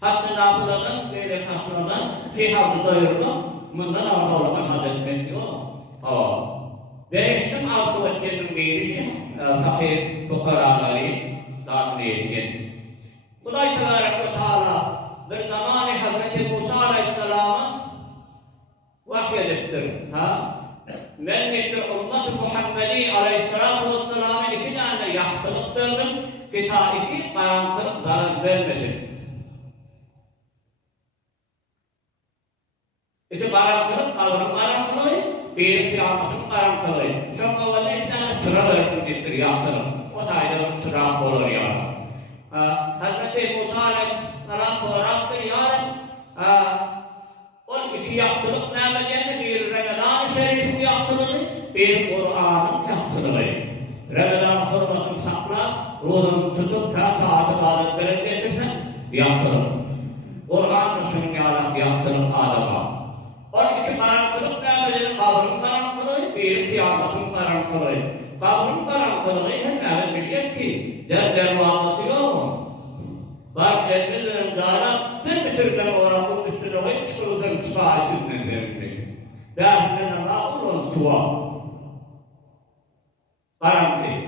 Haccı nafıladan, böyle kasradan, havzu doyurma, bundan ağırlıktan haz etmek diyor. Beşten altı vakitlerin birisi, fakir fukaraları dâhil etken. Huday Tebarek ve Teala bir zamanı Hazreti Musa Aleyhisselam'a vahyediptir. Men bir ümmet-i Muhammedi Aleyhisselatü Vesselam'a iki tane yahtılık verdim ki ta iki karanlık zarar vermesin. İki karanlık, kavrım karanlığı, bir kıyametin karanlığı. Sonra orada iki tane sıra verdim gittir yahtılık. O tayda sıra olur yani. Hazreti Musa Aleyhisselam soraktır yarın. O iki yahtılık nâmelerini bir Ramazan-ı Şerif'in yahtılığı, bir Kur'an'ın yahtılığı. Ramazan hürmetini sakla, ruhunu tutup taat-ı ibadetlerini geçirsen yahtılık. Kur'an şunun yahtılık adama. O iki karanlık nâmelerini kavrım karanlığı, bir kıyametin karanlığı. Kavrım karanlığı hem biliyor ki derler vakası yok mu? Bak elbirlerim zâra bir türden olarak bu üstüne o çıkırızın çıkağı içinden verildi. Dâhilden ama onun suva. Karanlığı.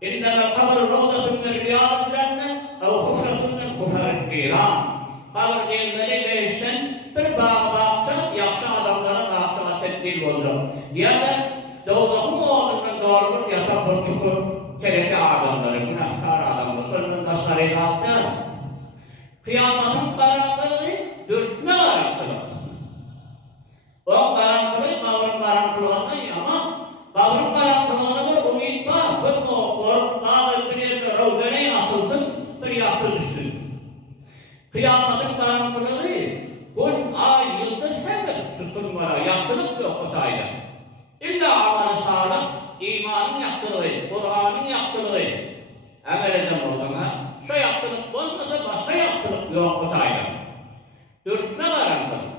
İnnemel kabr ravdatun min riyâd-ı cennet ev hufratun min hufarın nîrân. Kabr yerleri beşten bir bağa baksa, yakşı adamlara baksa tedbir olur. Ya da doğdakı mı olduğundan doğrulur yatak bir çukur tereke adamları, günahkar adamları, sonunun taşlarıyla attı. Kıyametin karanlığı dürtme karanlığı. O karanlığı kavrım karanlığına yaman. Kavrım karanlığına bir umut var. Bir korkmalı bir yerde ravzene açılsın, bir yaktı düşsün. Kıyametin karanlığı gün, ay, yıldır hemen tutulmaya, yaktılık yok o tayda. İlla amal-i salih, imanın yaktılığı, Kur'an'ın yaktılığı. Emel edem o zaman. Şu yaktılık olmasa başka yaktılık yok o tayda. Dürtme karanlığı.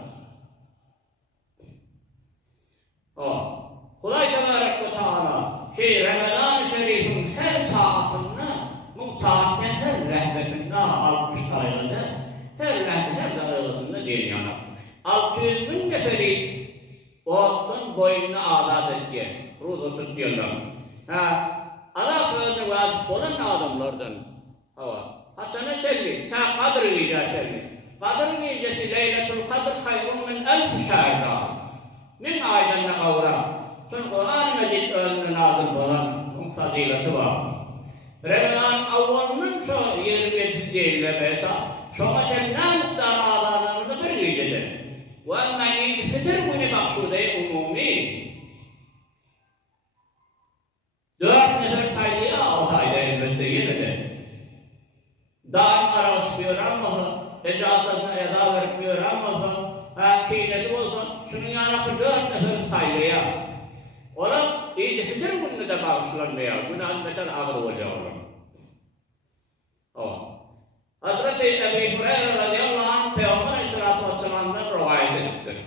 Huday Tebarek ve Teala Ramazan-ı Şerif'in her saatinde, bu saatten her rehbetinde 60 tayında, her rehbet her dakikasında değil yana. 600 bin neferi oğlun boynuna azat edecek, ruhu tutuyorlar. Allah böyle vacip olan adamlardan. Hasan-ı Çelli, ta Kadr-ı Gece Çelli. Kadr-ı Gecesi Leyletul Kadr hayrun min 1000 şahirda. Min aydan kavra. Sonra Kur'an-ı Mecid önüne nazil olan fazileti var. Ramazan avvalının şu 25 değiller mesela. Şuna sen ne miktar ağlarlarında bir gecedir. Ve emme İd-i Fitr günü maksude umumi. 4 nefer saydıya o sayda elbette yemedi. Daim arasıyor almasın, ecazatına eda vermiyor almasın, kıyneti olsun, şunun yanına 4 nefer saydıya. Ola İd-i Fitr günü de bağışlanmaya, günah beter ağır oluyor. Hazreti Ebu Hureyre radıyallahu anh Peygamber Aleyhisselatü Vesselam'dan rivayet ettir.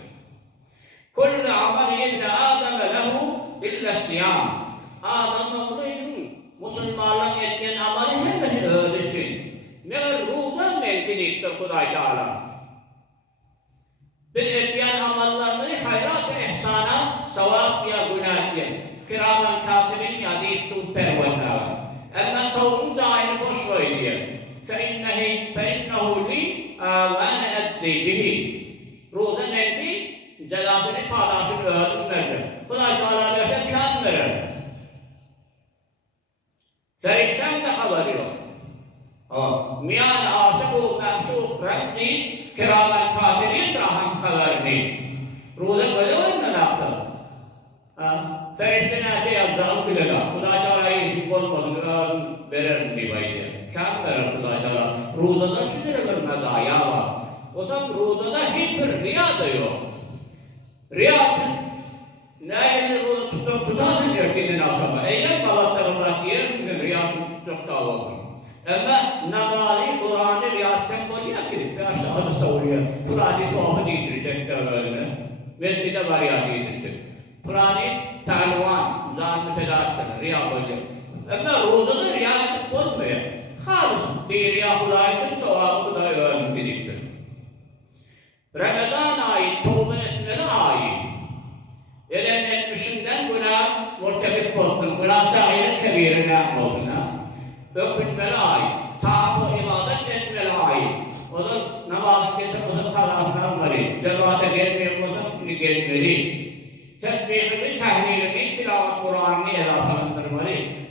Kullu amali ibn Adem lehu illa siyam. Adam oğlunun Müslümanlık etken amali hemen öylesin. Meğer ruhdan mevkiliktir Huday Teala. Bir etken amallarını hayrat-ı ihsana, sevap ya günah diye. Kiramen katibin ya deyip dur pervanna. Ama savunca aynı boş koy diye. فإنه لي وأنا أجزي به. Ruhdan enti cezasını paylaşıp öğretim verecek. Huday Teala verse kan verir. Ferişten de haberi yok. Miyan aşık-ı mehşûk Rabbi kiramen katilin raham haberini. Ruhdan böyle var mı yaptı? Ferişten ete yazacağım bile yok. Huday Teala'yı işin olmadığını verir mi baydı? Kan verir Huday Teala. Ruhda şu derece medaya var. O zaman ruhda hiçbir riya da yok. Riya için ne gelir bunu tutan diyor kendini akşama. Eğer balatlar olarak yerin riya çok daha olsun. Ama namazı, Kur'an'ı riyatten koyuyor ki bir aşağıda savuruyor. Kur'an'ı sohbet indirecek de böyle. Mescide var ya indirecek. Kur'an'ı talvan, zan-ı fedaattan riya koyuyor. Ama ruhda riya koymuyor. Halis bir riya Huday için sevabı da öğrendik. Ramazan ayı tövbe etmeli ayı. Elen etmişinden günah murtekip oldun. Günahta ayrı kebirine olduğuna. Öpünmeli ayı. Taat-ı ibadet etmeli ayı. O da namazın geçip o da kalasını almalı. Cemaate gelmeyen o da gelmeli. Tesbihini, tahlilini, tilavet Kur'an'ını edafalandırmalı.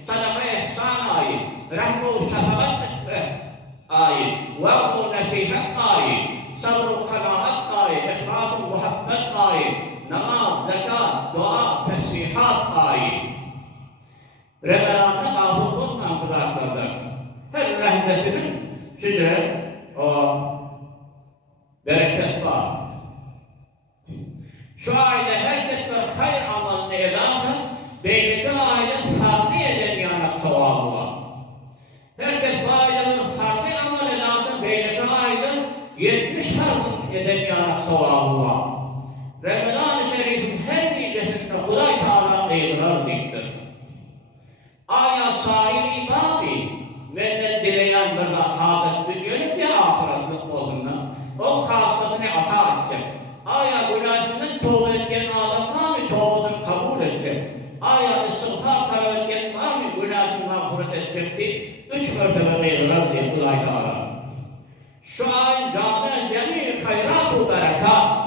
Sadaka ihsan ayı. Rahmu şefaat etme ayı. Vaadu nasihat ayı. Sabr-ı kanaat ayı. İhlas-ı muhabbet ayı. Namaz, zekat, dua, tesbihat ayı. Ramazan'da gafil olmayan kudaklardan. Her lahzesinin size o bereket var. Şu ayda herkes bir hayır amalını ederse, belki ayda farklı eden yanak sevabı var. Herkes bu ayda bir farklı amal ederse, belki ayda 70 farklı eden yanak sevabı var. Ramazan-ı Şerif'in her nicesinde Huday Teala kıydırar diktir. Aya sahili babi, benden dileyen bir hafızat dünyanın bir ahiretlik olduğundan, o hastasını ata edecek. Aya günahından tövbe etken adam var mı? Tövbesini kabul edecek. Aya istiğfar talep etken var mı? Günahını mağfiret edecekti. 3 mertebe kıydırar diye Huday Teala. Şu ay cami cemil hayrat-ı berekat.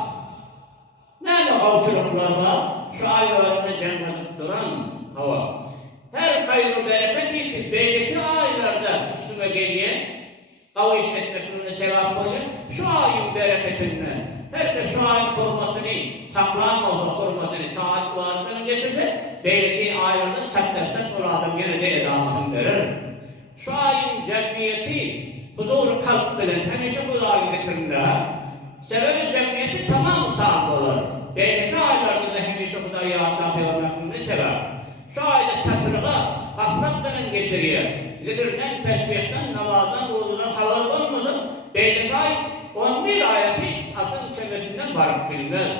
Nerede kavuşuluklar var? Şu ay önünde cennet duran hava. Her hayır-ı bereketi ki belki aylarda üstüme geliyor. Hava işletmekle sevap oluyor. Şu ayın bereketinden herkes şu ayın hürmetini, saklanmazsa hürmetini, taat varlığını geçirse belki aylarda saklarsak o adam yine de edamasını verir. Şu ayın cemiyeti huzur kalp bilen hemşe bu ayın getirinde sebebi cemiyeti tamam sağ olur. Belki aylarda da hemşe bu da yağdan görmekini sever. Şu ayda tasırığa gafletten geçiriyor. Zikirden, tesbihten, namazdan, ruhudan haber olmasın. Belki ay 11 ayeti atın çevresinden varıp bilmez.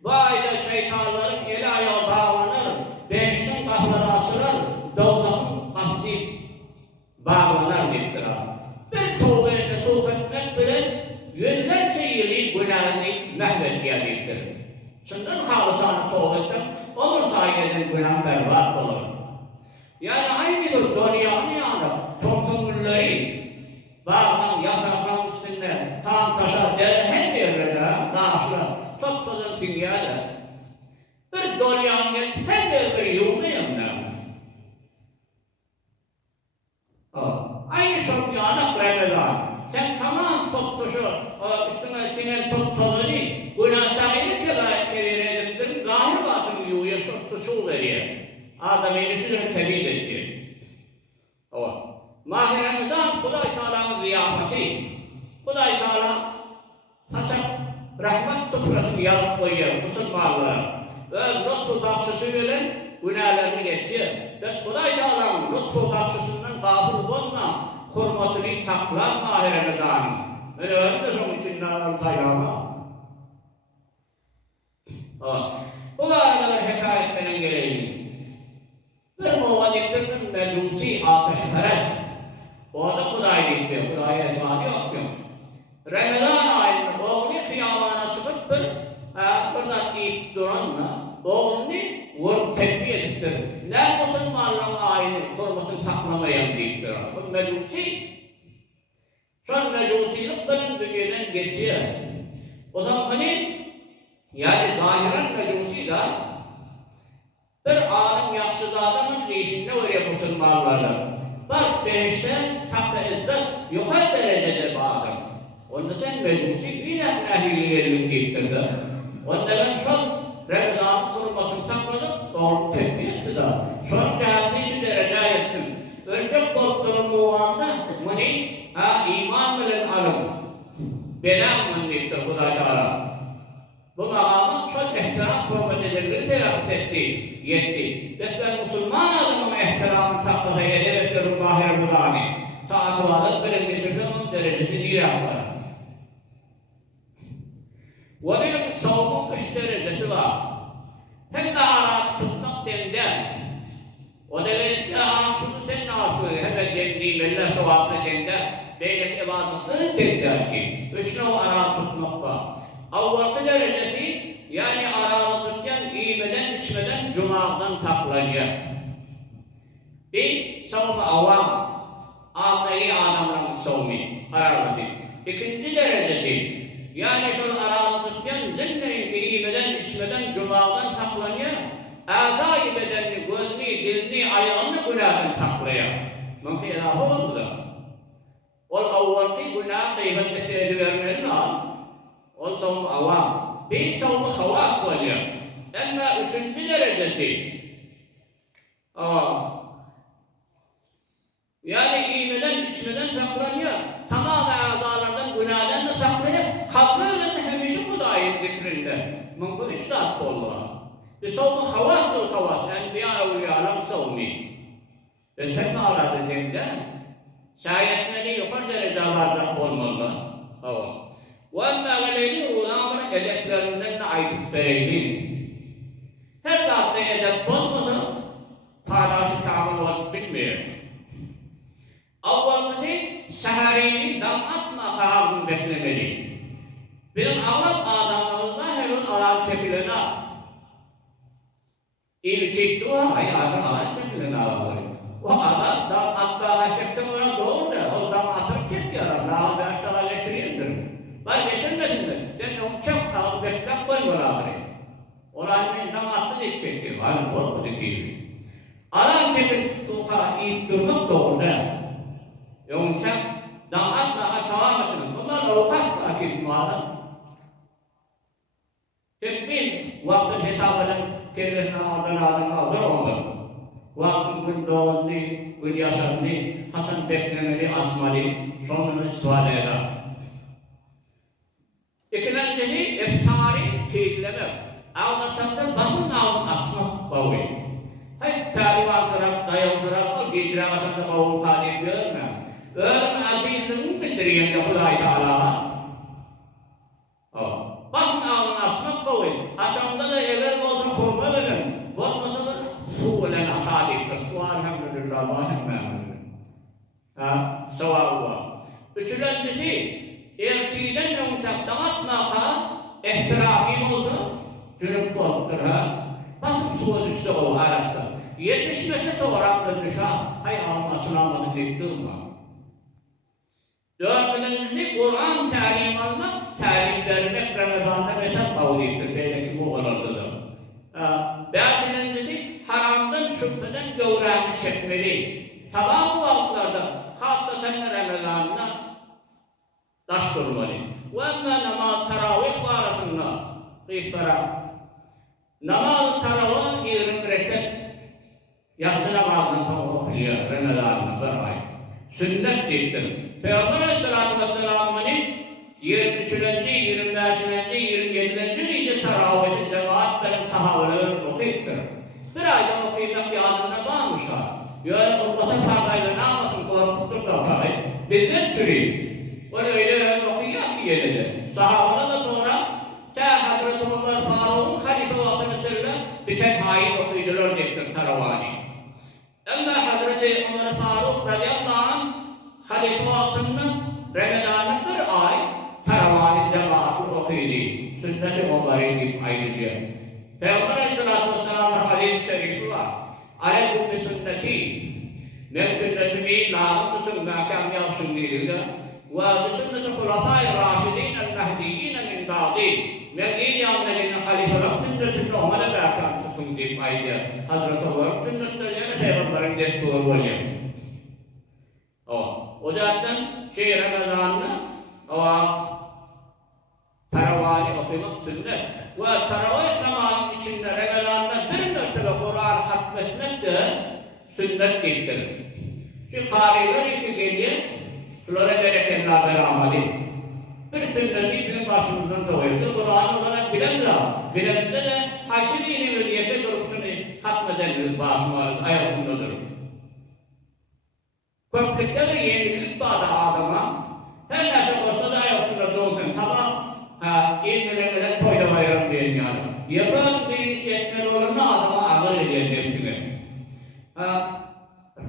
Bu ayda şeytanların eli ayağı bağlanır, beşten kapıları açılır, doğdasın kapısı bağlanır diktir. Bir tövbeyle nasuh etmek bile yüzlerce yılı günahını mehvet diyecektir. Senden halısanı tövbe etsem, olur sayeden günah berbat olur. Yani aynı bir dünyanın yanı, toplumları, bağlam, yaprakların üstünde, tam taşa, hep devrede, dağışlar, toplanan dünyada. Bir dünyanın hep devrede yoğmayım ben. Aynı çok yanak Ramazan. Sen tamam toptuşu, üstüne sinen toptalını, günahtarını kebaretleri zahir batını yuğuya şostuşu veriyor. Adam elisiyle temiz etti. Mahir Ramazan, Huday Teala'nın ziyafeti. Huday Teala saçak rahmet sıfırasını yazıp koyuyor Müslümanlara. Ve lütfu bahşişiyle günahlarını geçiyor. Biz Huday Teala'nın lütfu bahşişinden gafil olma, hürmetini saklar Mahir Ramazan'ın. Ben öyle son içinden sayama. Bu aralar hikaye etmenin gereği. Bir muğadiplerinin mecusi ateşperest. O da Huday'lık diyor, Huday'a etaat yok diyor. Ramazan ayında oğlunu kıyamana sıkıp buradan ilk duranla oğlunu vurup tedbir ettir. Ne Müslümanlığın ayını, hürmetini saklamayan deyip duran. Bu mecusi. Son mecusilik benim dünyadan geçiyor. O zaman yani zahiren mecusi de bir alim yakşıda adamın değişinde oraya Müslümanlarla. Bak beşte tahta izzet yukarı derecede bu adam. Onda sen mecusi bir nahili yerim deyiptir de. Onda ben son Ramazan'ın hürmetini sakladım, doğru tedbir etti de. Son cihazı şu derece ettim. Önce korktuğum bu anda iman bilen alım. Belam mı deyiptir Huday Teala. Bu makamı çok ihtiram hürmet edildiğini telaffuz etti, yetti. Ben Müslüman adamın ihtiramını taklaza edebetlerim Mahir Ramazan'ı. Taat-ı vadat bilinmesi onun derecesini iyi yapar. Ve benim savunun 3 derecesi var. Hem de arat tutmak denilen. O derecede ağaçlığı sen nasıl hemen dendiğim eller sevaplı dender. Beylik ibadatı dender ki. Üçüne o ara tutmak var. Avvalki derecesi yani aralı tutacaksın, yemeden içmeden cumadan saklayacaksın. Bir savunma avam. Ağabey adamların savunmi. Aralı. İkinci derecesi yani şu aralı tutacaksın, zimmenin ki yemeden içmeden cumadan saklayacaksın. Âdâ-i bedenini, gözünü, dilini, ayağını günahdan saklayacaksın. Mümkün ilahı oldu da. O avvalki günah kıymetli tedbirlerini al. O savunma avam. Bir savunma havas oluyor. Ama üçüncü derecesi. Yani iğmeden, içmeden saklanıyor. Tamamen âdâlardan, günahdan da saklanıyor. Kabrının hemişi Kuday'ın zikrinde. Mümkün üstad olma. Bir savunma havas havas. Enbiya evliyalar savunmi. Ve sen mi aradın demden? Şayetmeni yukarı derece varacak olmalı. وَاَمَّا غَلَيْلِهُ نَعْمَرَ edeplerinden de aydın vereyim. Her dakika edep olmasa, tadaşı kamil olup bilmiyor. Avvallısı, sehereyni damat makamını beklemeli. Bizim Arap adamlarımızda hemen alan çekilene. İlçik dua, hayatın alan çekilene alır. O adam damatlığa çektim ona doğru da, o damatını çek yarar, lağım yaşlara geçiriyordur. Var geçirmedin mi? Sen onu çok alıp beklek koy beraber. Oranın damattı da çekti, var korkmadı ki. Alan çekip sokağa iyip durmak doğru da. Yoksa damatlığa devam edin. Bunlar avukat vakit muhalan. Tekbir vaktin hesabının kendisine ağırdan alır olmalı. Vaktin gün doğanlı, gün yaşanlı, Hasan beklemeli, açmalı, sonunu sual eder. İkincisi, iftari teyitlemek. Ağlatanda basın ağını açmak bavuy. Hayır, taliban sırak, dayalı sırak, o gecire basında bavuğun kadim görme. Öğren azizliğini bildiriyen de Hudayi Teala'na. Basın ağını açmak bavuy. Açamda da eğer olsun hurma verin. Olmasa da su ile atadiktir. Su elhamdülillah, bahimmehamdülillah. Sevabı var. Üçüncüsü, ertiden yumuşak dağıtmaka ihtiramim oldu. Cünüp korktur ha. Basıp suya düştü o arasında. Yetişmesi doğramda düşer. Hay almasın almasın deyip durma. Dördüncüsü Kur'an talim almak, talim vermek Ramazan'da metal kavliyettir. Belki bu olurdu da. Beşincisi haramdan şüpheden göğrağını çekmeli. Tamam bu vaktlarda, hastaten Ramazan'da taş durmalı. وَاَمَّا نَمَا تَرَاوِحْ وَارَتُنَّا Namaz-ı taravih 20 rekat yatsı namazını okuyor Ramazan'da bir ay. Sünnet değildir. Peygamber Aleyhisselatü Vesselam'ın 23. 25. 27. iyice taravih cemaatlerin tahavüllerini okuyuptur. Bir aydan okuyup yanına varmışlar. Yani ummata sarkayla ne yapmasın korkuttur da say. Bizden türü. Öyle okuyor ki yenide. Sahabadan da sonra Hazreti Ömer Faruk'un halife vaktini sırrı bir tek hain okuydular deyiptir taravani. Ama Hazreti Ömer Faruk radıyallahu anh halife vaktini Ramazan'ın bir ay taravani cemaati okuydu. Sünnet-i Ömer'in deyip ayrılıyor. Peygamber Aleyhisselatü Vesselam'ın hadis-i şerifi var. Aleyküm bi sünneti. Ben sünnetimi lazım tutun, mahkam yapsın diyor. وبسنة الخلفاء الراشدين المهديين من بعدي من إيدي عملين خليفة سنة النعمة لا كانت تنجب أيديا حضرة الله سنة الجنة Peygamber'in destur oluyor. O zaten Ramazan'da taravih okumak sünnet. Ve taravih namazının içinde Ramazan'da bir mertebe Kur'an hatmetmek de sünnet değildir. Şu kariler iki geliyor. Şunlara bereketler beramali. Bir sünneti bizim başımızdan doğuyordu. Kur'an olarak bilemde de haşir yeni hürriyete durupsunu hatmedenimiz başımız ayakındadır. Köprükte de yenilik bağda adama, her neyse olsa da ayakında doğsun. Tamam, ilmilemeden toyda bayram diyen yani. Yakın bir yetmeli olanı adama ağır ediyen hepsini.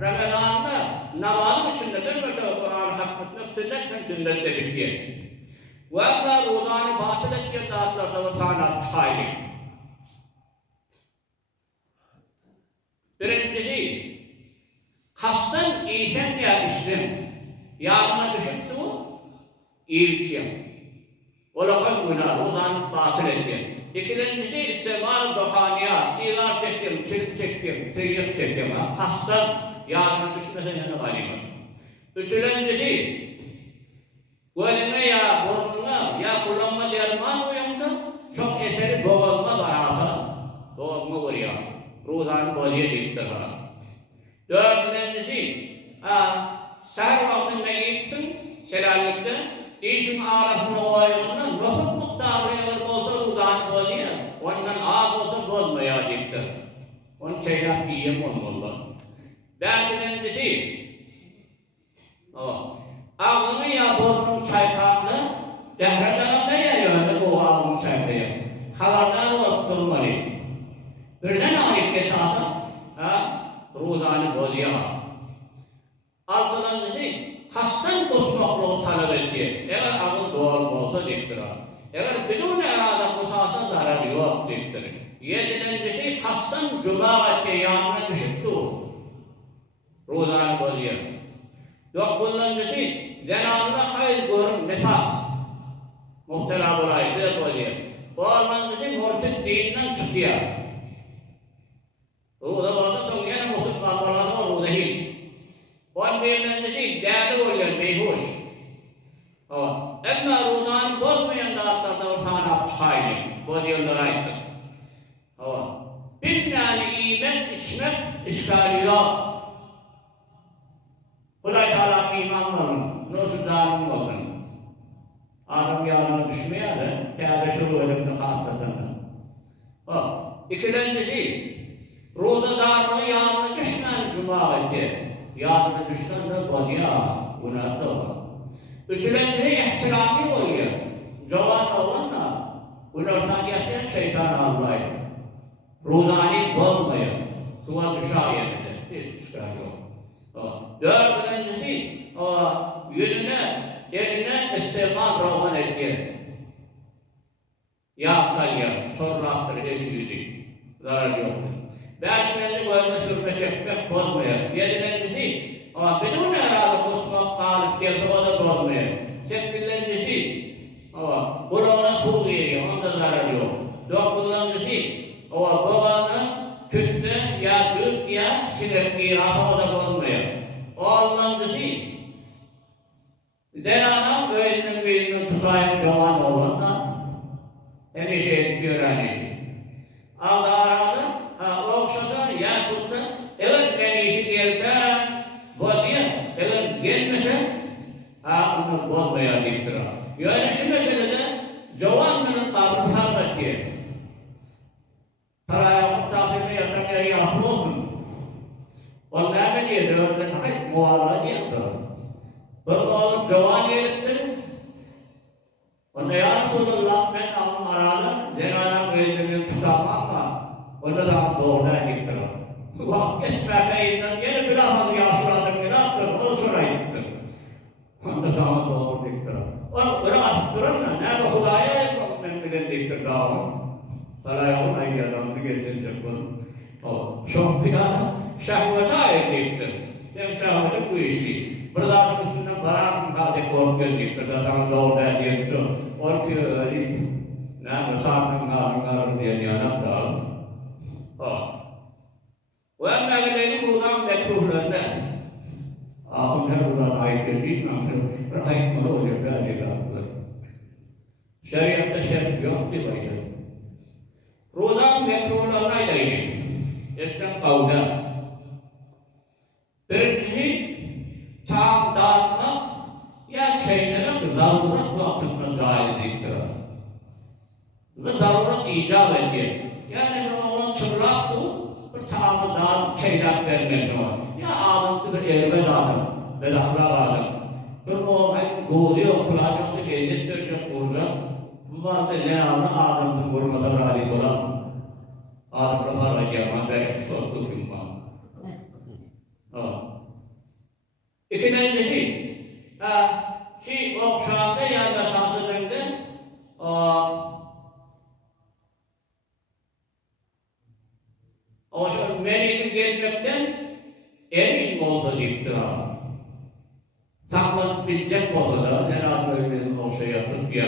Ramazan sünnet de bitiyor. Ve amma rozanı batıl etken dağıtlarda ve sanat çıkaylı. Birincisi, kastan iyisen ya işsin, yağına düşüktü iyi biçim. Olakan günah, rozanı batıl etken. İkincisi, istemar dohaniyat, sigar çektim, çelik çektim, tüyyük çektim. Kastan yağına düşmesen yanı galiba. Üçüncüsü, gözüne ya burnuna ya kullanma diyanman uyumda çok eseri boğulma varasa, boğulma vuruyor. Ruhdan bozuyor diktir ha. Dördüncüsü, sahur vaktinde gitsin, şelallikte, dişin ağrısını koyduğunda nüfus miktarı eğer olsa ruhdan bozuyor, ondan ağız olsa bozmuyor diktir. Onun şeyden iyiyim olmalı. Beşincisi, ağzını ya burnun çaykanlı, dehreden de yayıyor bu ağzını çaykayı. Havardar olup durmalı. Birden ayıp geçasa, ruhdanı bozuyor. Altıncısı, kastan kusmaklığı talep etti. Eğer ağzın doğru olsa diktir. Eğer bidun erada kusasa zarar yok diktir. Yedincisi, kastan cuma etti, yanına düşüktü. Ruhdanı bozuyor. Dokuzuncusu, cenazına hayır görüm, nefas. Muhtela burayı, bir de bozuyor. Onuncusu, murtit dininden çıkıyor. Ruhda olsa çok yine musluk kalmaları var, ruhda hiç. On birincisi, değerli oluyor, beyhuş. Ama ruhdanı bozmayan da haftada o sana çıkaylı. Bozuyorlar ayıttır. Bilmeni yemek, içmek, işgali yok. Kuday Teala imanlarım, nasıl zalim oldun? Adam yağına düşmeye de, Teala şuru ölümde hastatanı. İkincisi, ruhda darlığı yağına düşmen cuma etti. Yağına düşmen de bozuya, günahı var. Üçüncüsü, ihtirami oluyor. Cavan olanla, bunu ortaniyette şeytan Allah'ı. Ruhani bozmuyor. Suva düşayemede, hiç çıkar yok. Dördüncüsü, yüzüne, eline istimal roman etti. Yapsalya, sorulaktır, eli yüzü. Zarar yoktur. Beşincisi, gözüne sürme çekmek bozmuyor. Yedincisi, bidun herhalde kusmak kalıp geldi, o da bozmuyor. Sekizincisi, kulağına su veriyor, onda zarar yok. Dokuzuncisi, babana küsse ya büyük ya sinirli, o da bozmuyor. Onlancısı, denanam öğrenim birinin tutayım cavan olanla endişe edip öğrenişi. Ağlardı, okşada ya tutsa, evet ben iyisi gelse, bozuyor, evet gelmese, onu bozmuyor deyip durar. Yani şu meselede cavanların tavrı sarmak diye. Paraya mutlaka yatan yeri atıl olsun. Onlar ne diye dövdüler? Hayır, muhalefet yaptı. Böyle oğlum cavan yerliktir. Onda ya Resulallah ben alım aralı, cenab-ı Müezzin'in tutamam ama onda zaman doğrudan gittir. Vakt geçmekteyinden yine bir lafı yaşlandım, bir lafı o sonra gittir. Onda zaman doğru gittir. O bırakıp durun da, nerede Hudaya yapalım ben bilen gittir daha. Saraya ona yalanını getirecek bunu. Çok planı şehvete ayırdıktır. Sen şehvete bu iş değil. Buraların üstünden barakın kaldı korkuyor diktir. Da sana doğru edeyim çok. O ki öyle ne sarnın narın diye yanak da aldı. Ve emmeğilerini buradan mekruhlarına. Ahımlar buradan ayıp bilmem. Ayıp mı olacak galiba akıllar. Şeriatta şerif yok diye bayılır. Ruhdan mekruhlarına ilgili. Esen kavga. Birincisi, tam dağılmak ya şeylerin zaruret vaktinde caizliktir. Ve zaruret icap ediyor. Yani bir oğlan çıraktı, bir tamamı dağılıp çeyrek vermek var. Ya ağlıntı bir ervel adam, bir ahlak adam. Bir oğlan doğuyor, planyoğlu ellet verecek olacak. Bu vardı ne ağlıntı vurmadan ralik olan. Ağlıkla var acaba, belki sordu bilmem. İkincisi, Ki okşağında ya mesası döndü. O zaman meniyetin gelmekten emin olsa deyip durar. Saklanıp bilecek olsa da herhalde öyle o şey yaptık ya.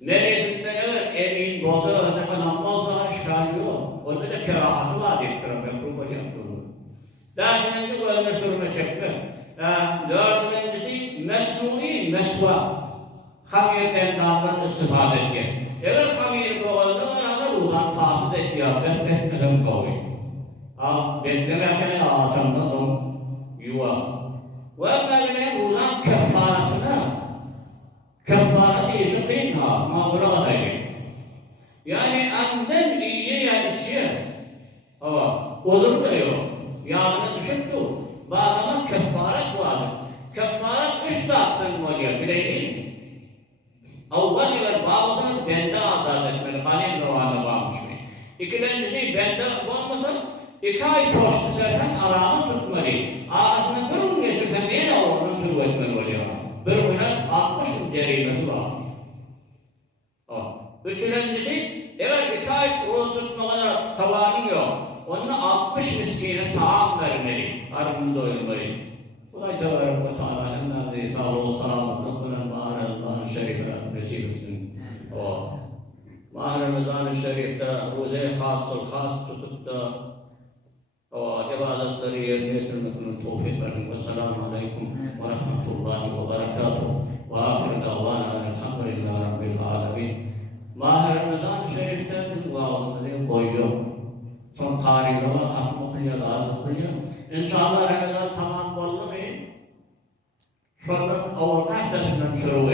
Meniyetinden evet emin olsa ne kadar olsa şikayet yok. Onda da kerahatı var deyip durar. Mekruba yapıyor. Daha şimdi bu ölme duruma çekme. Dördüncüsü mesnui mesva. Hamirden davran istifade ediyor. Eğer hamir boğazda var ama rudan fasıd ediyor. Bekletmeden kovuyor. Beklemerken ağaçında don yuva. Ve böyle rudan kefaratı işittiğin mağdura ataydı. Yani anden iyiye yani içiye. Olur da yok. Yağını düşüktü. Bağlama kefaret vardır. Kefaret üç dağıttan oluyor. Bileyim. Avval evvel bağlıdır, bende azat etmeli. Kanem rohanı bağmış mı? İkincisi bende olmasın, 2 ay toştu serken aramı tutmalı. Ağzını bir gün geçirken niye ne olduğunu sürü etmeli oluyor? Bir güne 60 gün cerimesi var. Üçüncüsü, evet 2 ay ruhu tutma kadar tavanım yok. Onunla 60 miskine taam vermeli, karnını doyurmalı. Allah Tebarek ve Teala'nın nerede sağlığı, selametlik ve Ramazan-ı Şerif'e nasip etsin. Ramazan-ı Şerif'te ruze has tutup da ibadetleri yerine getirmekten tevfik verin. Vesselamu aleyküm ve rahmetullahi ve berekatuhu. Ve ahir davana elhamdülillahi rabbil alemin. Ramazan-ı Şerif'te biz bağlamını koyuyor. Son tarihine hatım okuyor, dağıt okuyor. İnşallah Ramazan tamam oldu mu? Sonra avukat tarafından şuruv